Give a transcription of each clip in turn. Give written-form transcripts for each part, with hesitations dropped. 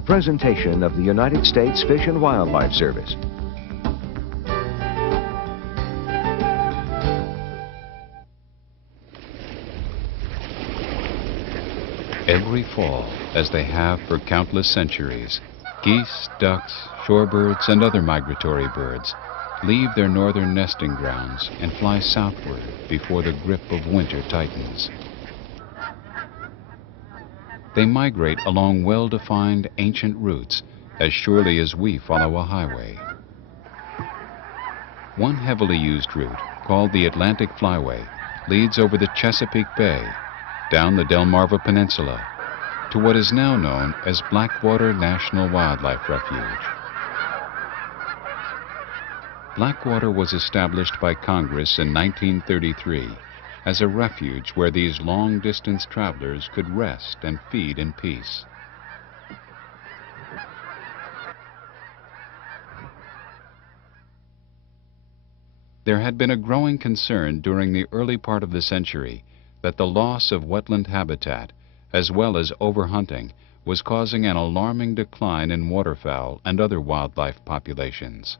a presentation of the United States Fish and Wildlife Service. Every fall, as they have for countless centuries, geese, ducks, shorebirds, and other migratory birds leave their northern nesting grounds and fly southward before the grip of winter tightens. They migrate along well-defined ancient routes as surely as we follow a highway. One heavily used route, called the Atlantic Flyway, leads over the Chesapeake Bay, down the Delmarva Peninsula, to what is now known as Blackwater National Wildlife Refuge. Blackwater was established by Congress in 1933 as a refuge where these long-distance travelers could rest and feed in peace. There had been a growing concern during the early part of the century that the loss of wetland habitat, as well as overhunting, was causing an alarming decline in waterfowl and other wildlife populations.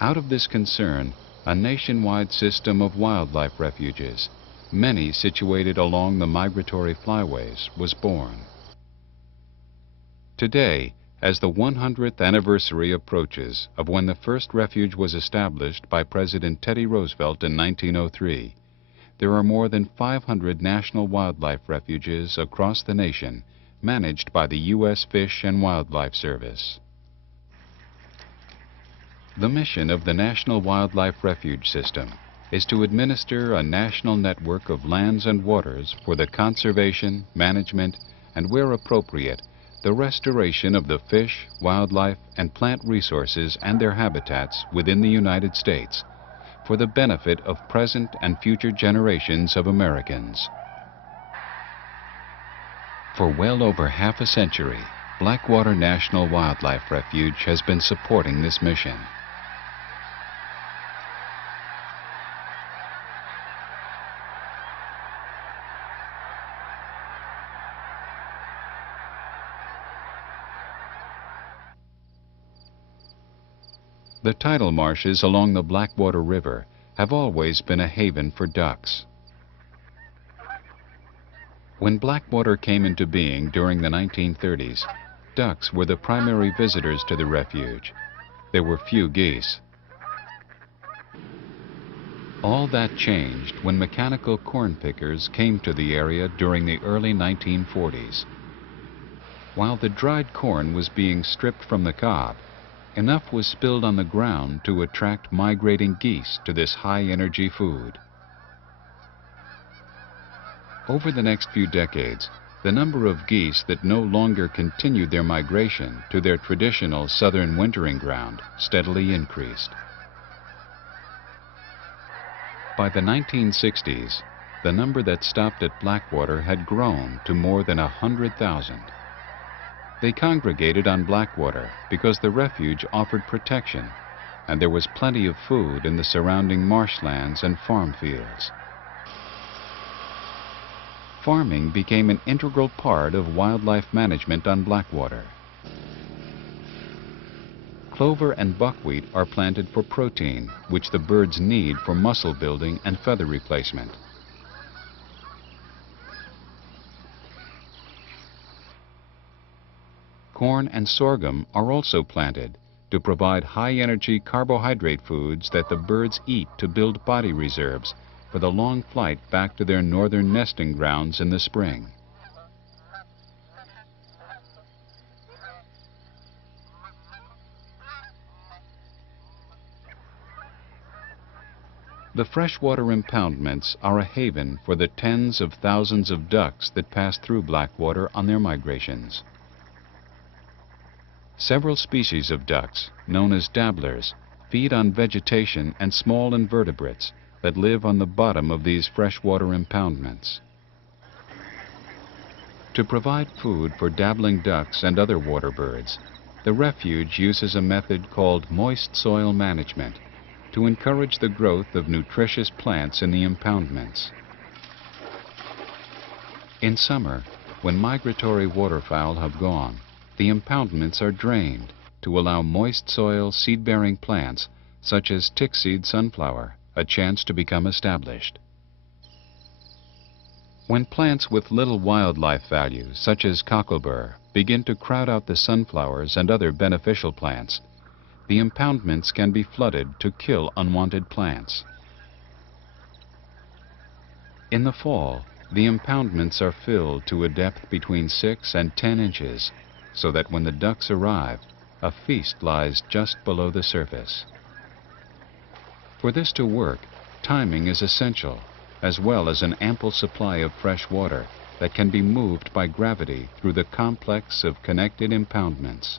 Out of this concern, a nationwide system of wildlife refuges, many situated along the migratory flyways, was born. Today, as the 100th anniversary approaches of when the first refuge was established by President Teddy Roosevelt in 1903, there are more than 500 national wildlife refuges across the nation managed by the U.S. Fish and Wildlife Service. The mission of the National Wildlife Refuge System is to administer a national network of lands and waters for the conservation, management, and where appropriate, the restoration of the fish, wildlife, and plant resources and their habitats within the United States for the benefit of present and future generations of Americans. For well over half a century, Blackwater National Wildlife Refuge has been supporting this mission. The tidal marshes along the Blackwater River have always been a haven for ducks. When Blackwater came into being during the 1930s, ducks were the primary visitors to the refuge. There were few geese. All that changed when mechanical corn pickers came to the area during the early 1940s. While the dried corn was being stripped from the cob, enough was spilled on the ground to attract migrating geese to this high-energy food. Over the next few decades, the number of geese that no longer continued their migration to their traditional southern wintering ground steadily increased. By the 1960s, the number that stopped at Blackwater had grown to more than 100,000. They congregated on Blackwater because the refuge offered protection, and there was plenty of food in the surrounding marshlands and farm fields. Farming became an integral part of wildlife management on Blackwater. Clover and buckwheat are planted for protein, which the birds need for muscle building and feather replacement. Corn and sorghum are also planted to provide high-energy carbohydrate foods that the birds eat to build body reserves for the long flight back to their northern nesting grounds in the spring. The freshwater impoundments are a haven for the tens of thousands of ducks that pass through Blackwater on their migrations. Several species of ducks, known as dabblers, feed on vegetation and small invertebrates that live on the bottom of these freshwater impoundments. To provide food for dabbling ducks and other water birds, the refuge uses a method called moist soil management to encourage the growth of nutritious plants in the impoundments. In summer, When migratory waterfowl have gone, the impoundments are drained to allow moist soil seed-bearing plants such as tick-seed sunflower a chance to become established. When plants with little wildlife value, such as cocklebur, begin to crowd out the sunflowers and other beneficial plants, the impoundments can be flooded to kill unwanted plants. In the fall, the impoundments are filled to a depth between 6 and 10 inches, so that when the ducks arrive, a feast lies just below the surface. For this to work, timing is essential, as well as an ample supply of fresh water that can be moved by gravity through the complex of connected impoundments.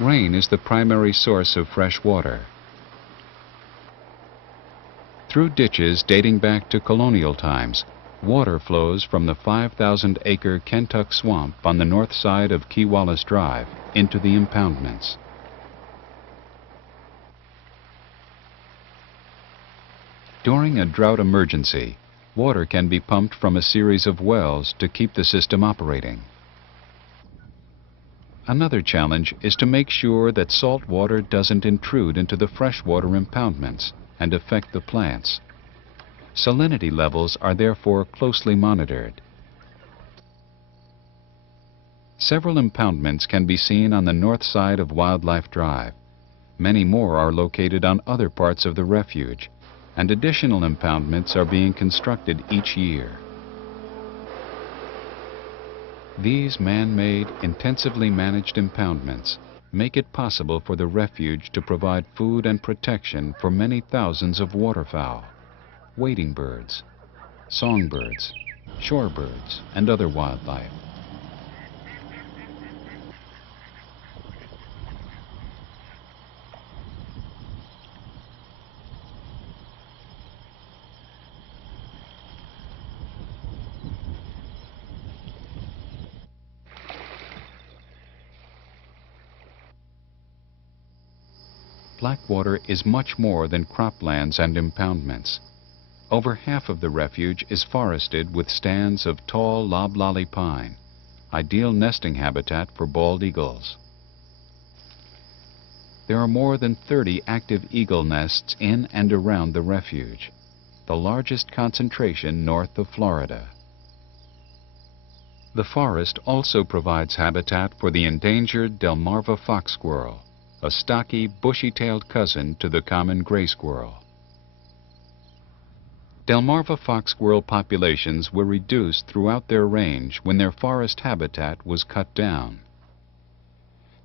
Rain is the primary source of fresh water. Through ditches dating back to colonial times, water flows from the 5,000-acre Kentuck Swamp on the north side of Key Wallace Drive into the impoundments. During a drought emergency, water can be pumped from a series of wells to keep the system operating. Another challenge is to make sure that salt water doesn't intrude into the freshwater impoundments and affect the plants. Salinity levels are therefore closely monitored. Several impoundments can be seen on the north side of Wildlife Drive. Many more are located on other parts of the refuge, and additional impoundments are being constructed each year. These man-made, intensively managed impoundments make it possible for the refuge to provide food and protection for many thousands of waterfowl, wading birds, songbirds, shorebirds, and other wildlife. Blackwater is much more than croplands and impoundments. Over half of the refuge is forested with stands of tall loblolly pine, ideal nesting habitat for bald eagles. There are more than 30 active eagle nests in and around the refuge, the largest concentration north of Florida. The forest also provides habitat for the endangered Delmarva fox squirrel, a stocky, bushy-tailed cousin to the common gray squirrel. Delmarva fox squirrel populations were reduced throughout their range when their forest habitat was cut down.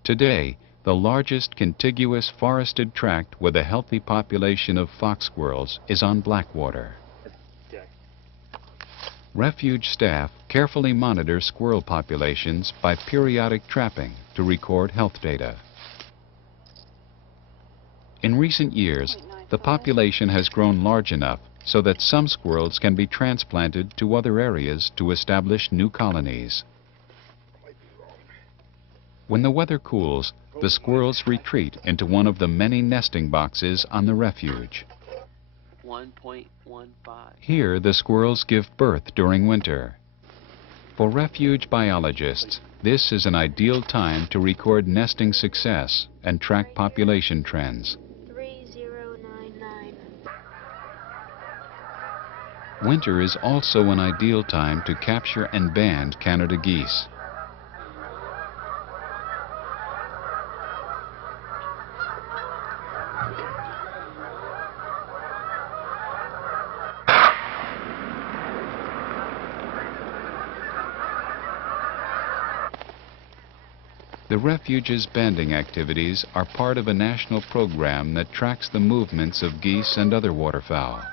Today, the largest contiguous forested tract with a healthy population of fox squirrels is on Blackwater. Refuge staff carefully monitor squirrel populations by periodic trapping to record health data. In recent years, the population has grown large enough so that some squirrels can be transplanted to other areas to establish new colonies. When the weather cools, the squirrels retreat into one of the many nesting boxes on the refuge. 1.15. Here, the squirrels give birth during winter. For refuge biologists, this is an ideal time to record nesting success and track population trends. 3099. Winter is also an ideal time to capture and band Canada geese. The refuge's banding activities are part of a national program that tracks the movements of geese and other waterfowl.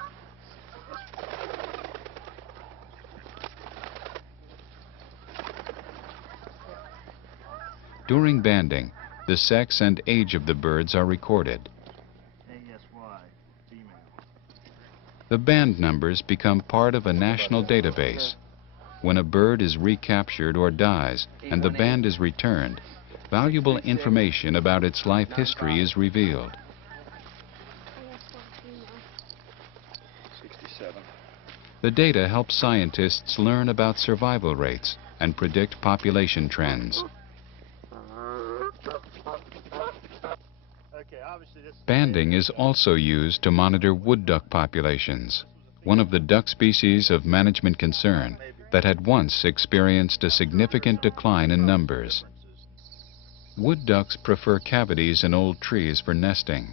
During banding, the sex and age of the birds are recorded. The band numbers become part of a national database. When a bird is recaptured or dies and the band is returned, valuable information about its life history is revealed. 67. The data helps scientists learn about survival rates and predict population trends. Banding is also used to monitor wood duck populations, one of the duck species of management concern that had once experienced a significant decline in numbers. Wood ducks prefer cavities in old trees for nesting,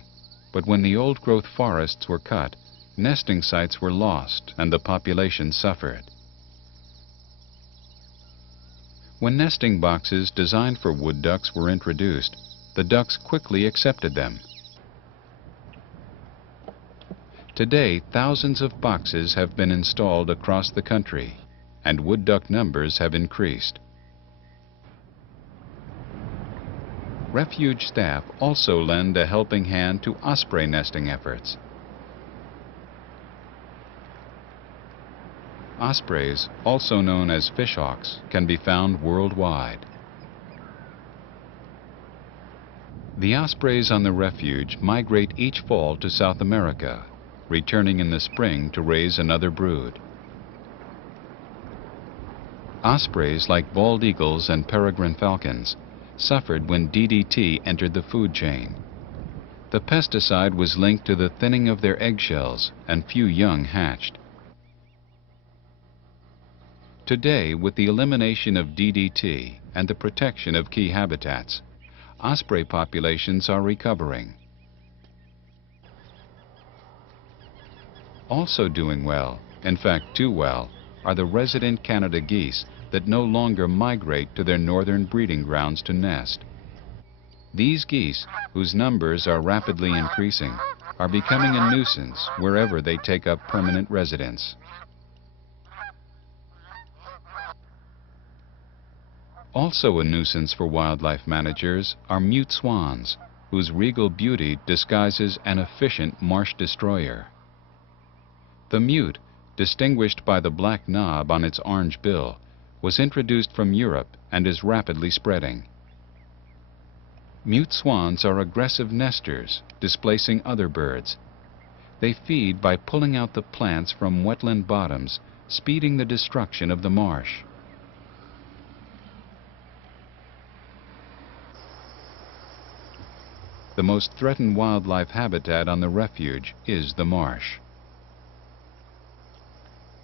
but when the old-growth forests were cut, nesting sites were lost and the population suffered. When nesting boxes designed for wood ducks were introduced, the ducks quickly accepted them. Today, thousands of boxes have been installed across the country, and wood duck numbers have increased. Refuge staff also lend a helping hand to osprey nesting efforts. Ospreys, also known as fishhawks, can be found worldwide. The ospreys on the refuge migrate each fall to South America, returning in the spring to raise another brood. Ospreys, like bald eagles and peregrine falcons, suffered when DDT entered the food chain. The pesticide was linked to the thinning of their eggshells, and few young hatched. Today, with the elimination of DDT and the protection of key habitats, osprey populations are recovering. Also doing well, in fact too well, are the resident Canada geese that no longer migrate to their northern breeding grounds to nest. These geese, whose numbers are rapidly increasing, are becoming a nuisance wherever they take up permanent residence. Also a nuisance for wildlife managers are mute swans, whose regal beauty disguises an efficient marsh destroyer. The mute, distinguished by the black knob on its orange bill, was introduced from Europe and is rapidly spreading. Mute swans are aggressive nesters, displacing other birds. They feed by pulling out the plants from wetland bottoms, speeding the destruction of the marsh. The most threatened wildlife habitat on the refuge is the marsh.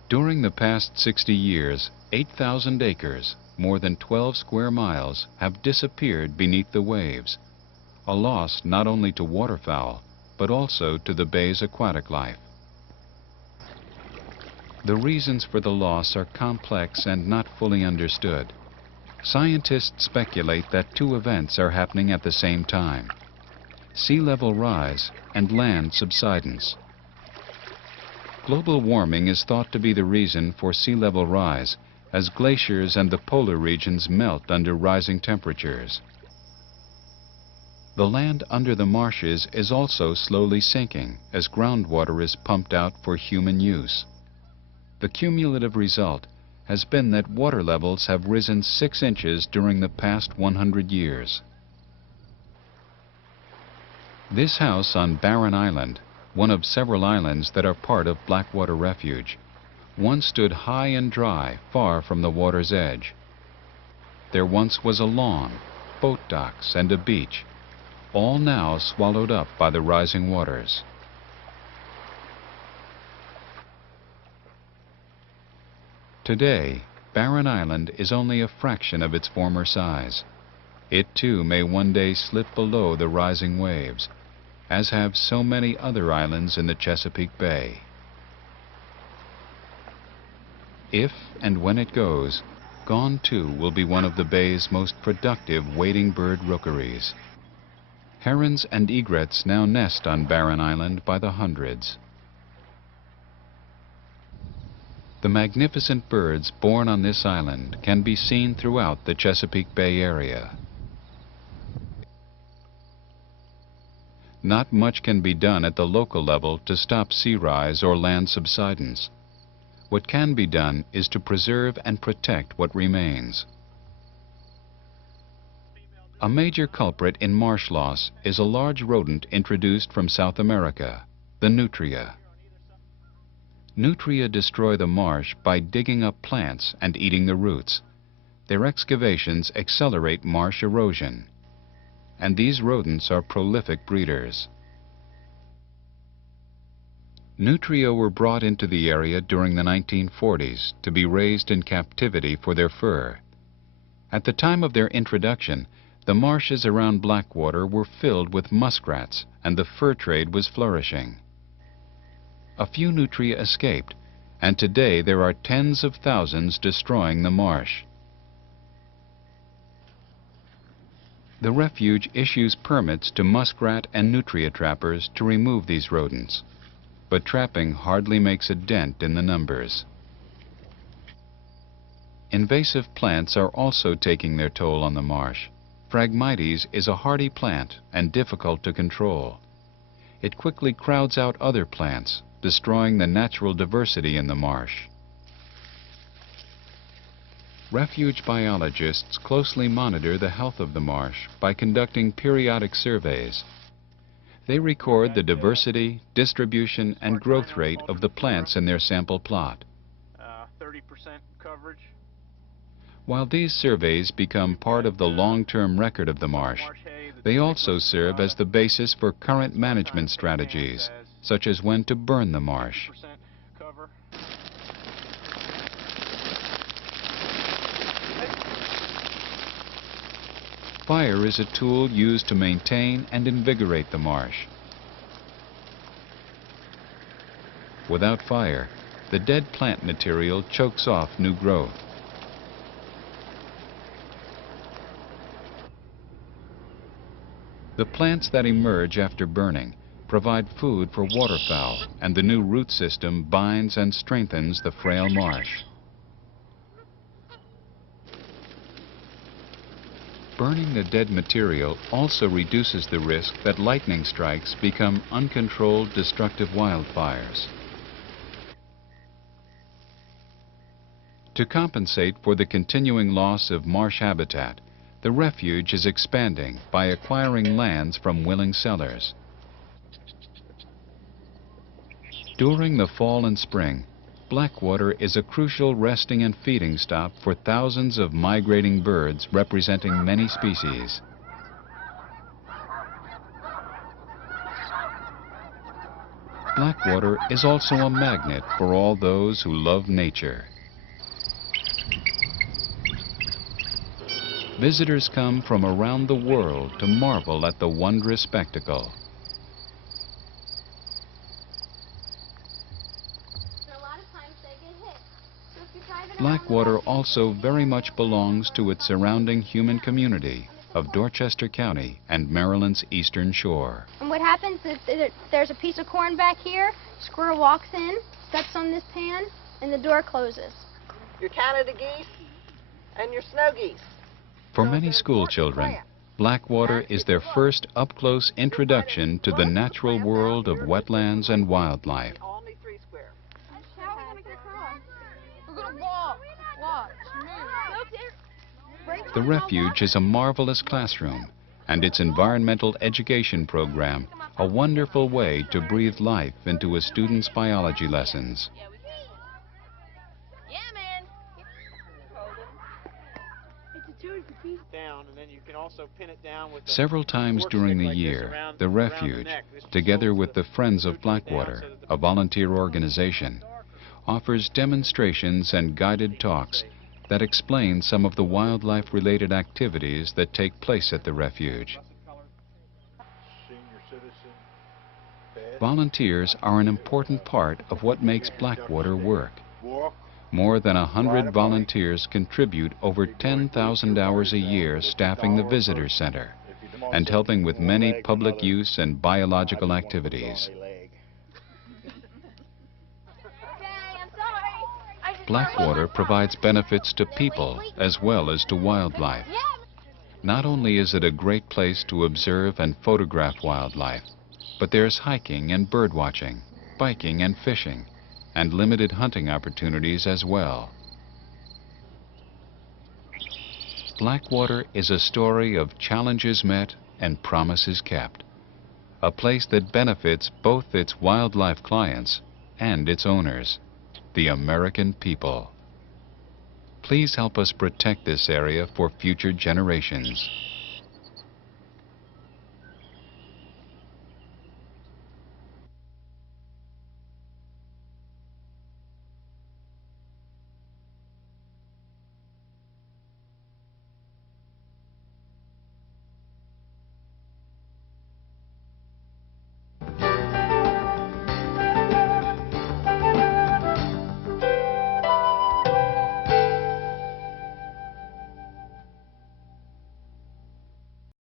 During the past 60 years, 8,000 acres, more than 12 square miles, have disappeared beneath the waves, a loss not only to waterfowl, but also to the bay's aquatic life. The reasons for the loss are complex and not fully understood. Scientists speculate that two events are happening at the same time: sea level rise and land subsidence. Global warming is thought to be the reason for sea level rise, as glaciers and the polar regions melt under rising temperatures. The land under the marshes is also slowly sinking as groundwater is pumped out for human use. The cumulative result has been that water levels have risen 6 inches during the past 100 years. This house on Barren Island, one of several islands that are part of Blackwater Refuge, once stood high and dry, far from the water's edge. There once was a lawn, boat docks, and a beach, all now swallowed up by the rising waters. Today, Barren Island is only a fraction of its former size. It too may one day slip below the rising waves, as have so many other islands in the Chesapeake Bay. If and when it goes, gone too will be one of the bay's most productive wading bird rookeries. Herons and egrets now nest on Barren Island by the hundreds. The magnificent birds born on this island can be seen throughout the Chesapeake Bay area. Not much can be done at the local level to stop sea rise or land subsidence. What can be done is to preserve and protect what remains. A major culprit in marsh loss is a large rodent introduced from South America, the nutria. Nutria destroy the marsh by digging up plants and eating the roots. Their excavations accelerate marsh erosion. And these rodents are prolific breeders. Nutria were brought into the area during the 1940s to be raised in captivity for their fur. At the time of their introduction, the marshes around Blackwater were filled with muskrats and the fur trade was flourishing. A few nutria escaped, and today there are tens of thousands destroying the marsh. The refuge issues permits to muskrat and nutria trappers to remove these rodents, but trapping hardly makes a dent in the numbers. Invasive plants are also taking their toll on the marsh. Phragmites is a hardy plant and difficult to control. It quickly crowds out other plants, destroying the natural diversity in the marsh. Refuge biologists closely monitor the health of the marsh by conducting periodic surveys. They record the diversity, distribution, and growth rate of the plants in their sample plot. 30% coverage. While these surveys become part of the long-term record of the marsh, they also serve as the basis for current management strategies, such as when to burn the marsh. Fire is a tool used to maintain and invigorate the marsh. Without fire, the dead plant material chokes off new growth. The plants that emerge after burning provide food for waterfowl, and the new root system binds and strengthens the frail marsh. Burning the dead material also reduces the risk that lightning strikes become uncontrolled destructive wildfires. To compensate for the continuing loss of marsh habitat, the refuge is expanding by acquiring lands from willing sellers. During the fall and spring, Blackwater is a crucial resting and feeding stop for thousands of migrating birds representing many species. Blackwater is also a magnet for all those who love nature. Visitors come from around the world to marvel at the wondrous spectacle. Blackwater also very much belongs to its surrounding human community of Dorchester County and Maryland's eastern shore. And what happens is there's a piece of corn back here, squirrel walks in, steps on this pan, and the door closes. Your Canada geese and your snow geese. For many school children, Blackwater is their first up-close introduction to the natural world of wetlands and wildlife. Only 3 square. How are we going to get across? We're going to walk. Watch. Move. The refuge is a marvelous classroom, and its environmental education program a wonderful way to breathe life into a student's biology lessons. Down, and then you can also pin it down with Several times during the year, the refuge, together with the Friends of Blackwater, a volunteer organization, offers demonstrations and guided talks that explain some of the wildlife-related activities that take place at the refuge. Volunteers are an important part of what makes Blackwater work. More than 100 volunteers contribute over 10,000 hours a year staffing the visitor center and helping with many public use and biological activities. Blackwater provides benefits to people as well as to wildlife. Not only is it a great place to observe and photograph wildlife, but there's hiking and bird watching, biking and fishing, and limited hunting opportunities as well. Blackwater is a story of challenges met and promises kept. A place that benefits both its wildlife clients and its owners, the American people. Please help us protect this area for future generations.